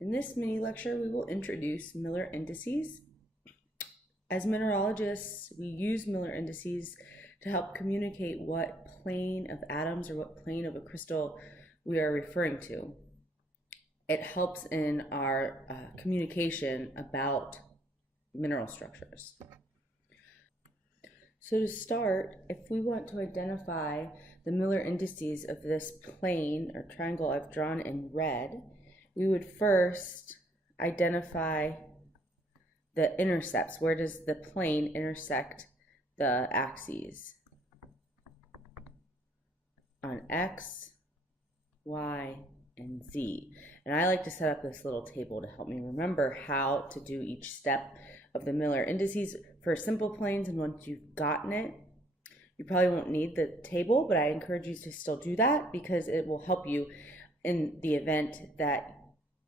In this mini lecture, we will introduce Miller indices. As mineralogists, we use Miller indices to help communicate what plane of atoms or what plane of a crystal we are referring to. It helps in our communication about mineral structures. So to start, if we want to identify the Miller indices of this plane or triangle I've drawn in red, we would first identify the intercepts. Where does the plane intersect the axes? On X, Y, and Z. And I like to set up this little table to help me remember how to do each step of the Miller indices for simple planes. And once you've gotten it, you probably won't need the table, but I encourage you to still do that because it will help you in the event that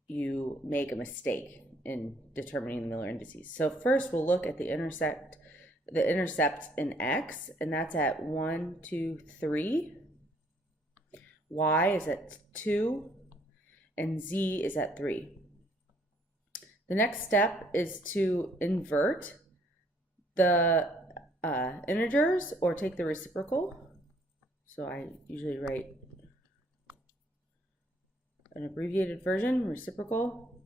you make a mistake in determining the Miller indices. So first we'll look at the intercept in X, and that's at 1, 2, 3. Y is at 2, and Z is at 3. The next step is to invert the integers or take the reciprocal. So I usually write an abbreviated version, reciprocal.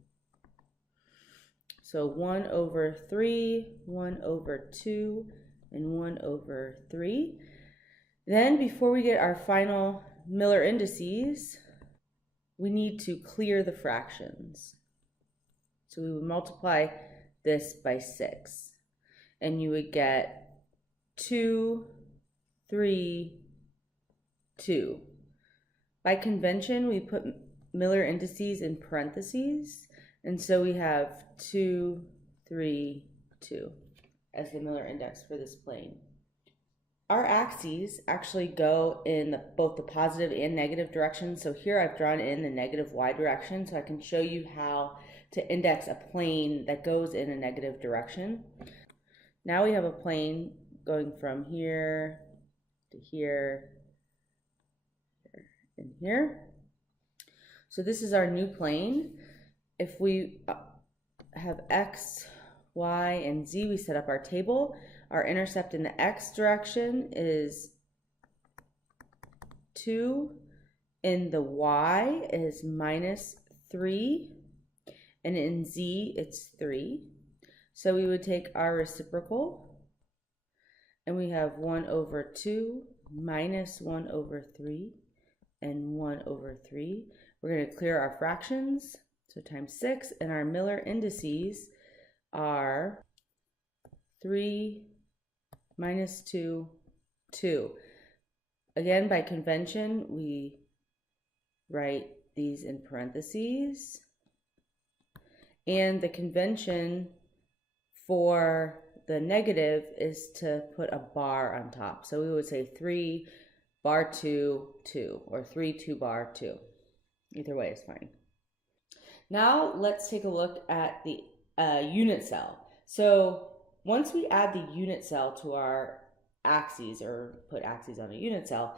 So 1 over 3, 1 over 2, and 1 over 3. Then before we get our final Miller indices, we need to clear the fractions. So we would multiply this by 6, and you would get 2, 3, 2. By convention, we put Miller indices in parentheses, and so we have 2, 3, 2 as the Miller index for this plane. Our axes actually go in both the positive and negative direction. So here I've drawn in the negative y direction so I can show you how to index a plane that goes in a negative direction. Now we have a plane going from here to here, and here. So this is our new plane. If we have X, Y, and Z, we set up our table. Our intercept in the X direction is 2. In the Y is -3. And in Z, it's 3. So we would take our reciprocal, and we have 1 over 2 minus 1 over 3 and 1 over 3. We're going to clear our fractions, so times 6, and our Miller indices are 3 minus 2, 2. Again, by convention, we write these in parentheses. And the convention for the negative is to put a bar on top. So we would say 3 bar 2, 2, or 3, 2 bar 2. Either way is fine. Now let's take a look at the unit cell. So once we add the unit cell to our axes, or put axes on a unit cell,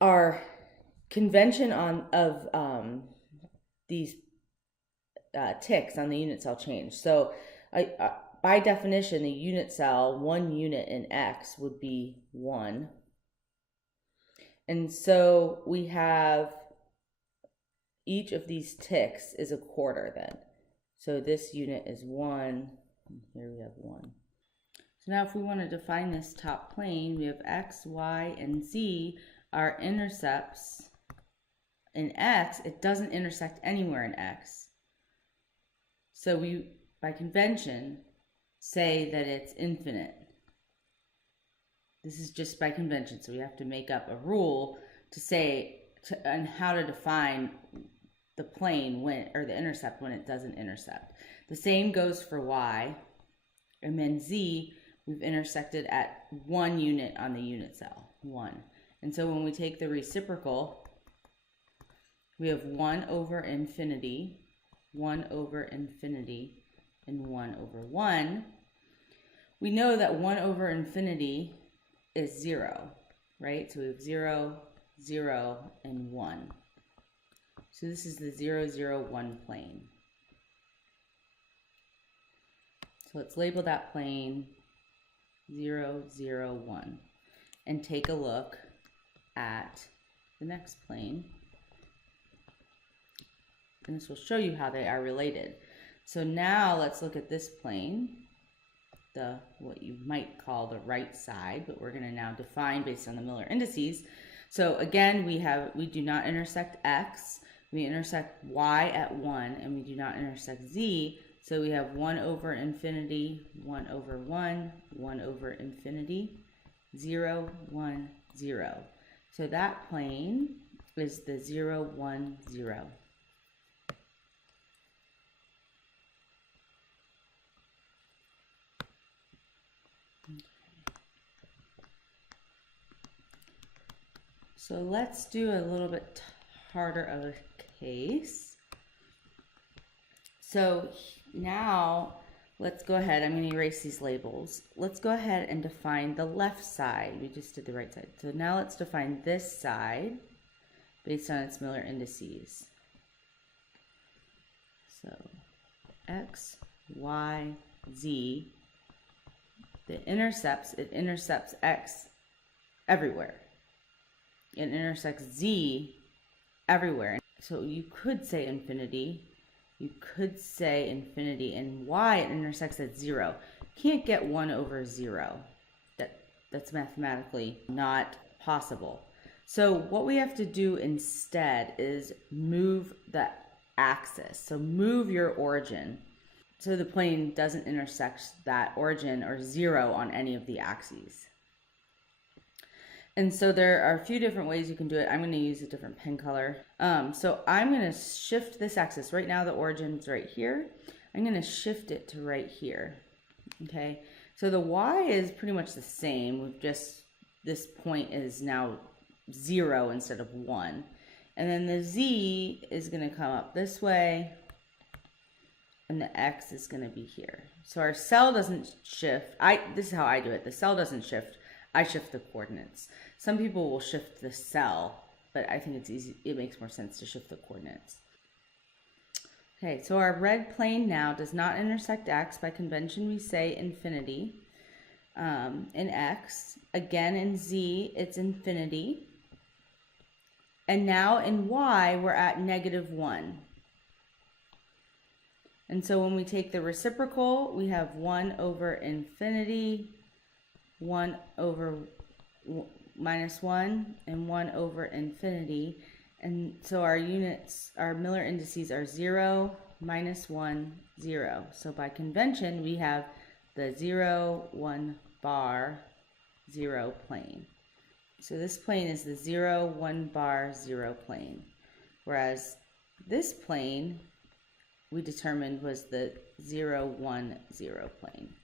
our convention of these ticks on the unit cell change. So by definition, the unit cell, 1 unit in X would be 1. And so we have each of these ticks is a quarter then. So this unit is 1, and here we have 1. So now if we want to define this top plane, we have X, Y, and Z are intercepts in X. It doesn't intersect anywhere in X. So we, by convention, say that it's infinite. This is just by convention, so we have to make up a rule to say on how to define the plane when, or the intercept when it doesn't intercept. The same goes for Y, and then Z, we've intersected at 1 unit on the unit cell, 1. And so when we take the reciprocal, we have 1 over infinity, 1 over infinity, and 1 over 1. We know that 1 over infinity is 0, right? So we have 0, 0, and 1. So this is the 0, 0, 1 plane. So let's label that plane 0, 0, 1 and take a look at the next plane. And this will show you how they are related. So now let's look at this plane, what you might call the right side, but we're going to now define based on the Miller indices. So again, we do not intersect x, we intersect y at 1, and we do not intersect z. So we have 1 over infinity, 1 over 1, 1 over infinity, 0, 1, 0. So that plane is the 0, 1, 0. So let's do a little bit harder of a case. So now let's go ahead. I'm going to erase these labels. Let's go ahead and define the left side. We just did the right side. So now let's define this side based on its Miller indices. So x, y, z. It intercepts x everywhere. It intersects z everywhere. So you could say infinity. You could say infinity, and y it intersects at 0. You can't get 1 over 0. That's mathematically not possible. So what we have to do instead is move the axis. So move your origin so the plane doesn't intersect that origin or 0 on any of the axes. And so there are a few different ways you can do it. I'm going to use a different pen color. So I'm going to shift this axis. Right now the origin's right here. I'm going to shift it to right here. Okay. So the y is pretty much the same. We've just, this point is now 0 instead of 1. And then the z is going to come up this way. And the x is going to be here. So our cell doesn't shift. This is how I do it. The cell doesn't shift. I shift the coordinates. Some people will shift the cell, but I think it's easy. It makes more sense to shift the coordinates. Okay, so our red plane now does not intersect x. By convention, we say infinity. In x, again in z, it's infinity. And now in y, we're at -1. And so when we take the reciprocal, we have 1 over infinity, 1 over -1, and 1 over infinity. And so our units, our Miller indices are 0, -1, 0. So by convention, we have the 0, 1 bar, 0 plane. So this plane is the 0, 1 bar, 0 plane. Whereas this plane we determined was the 0, 1, 0 plane.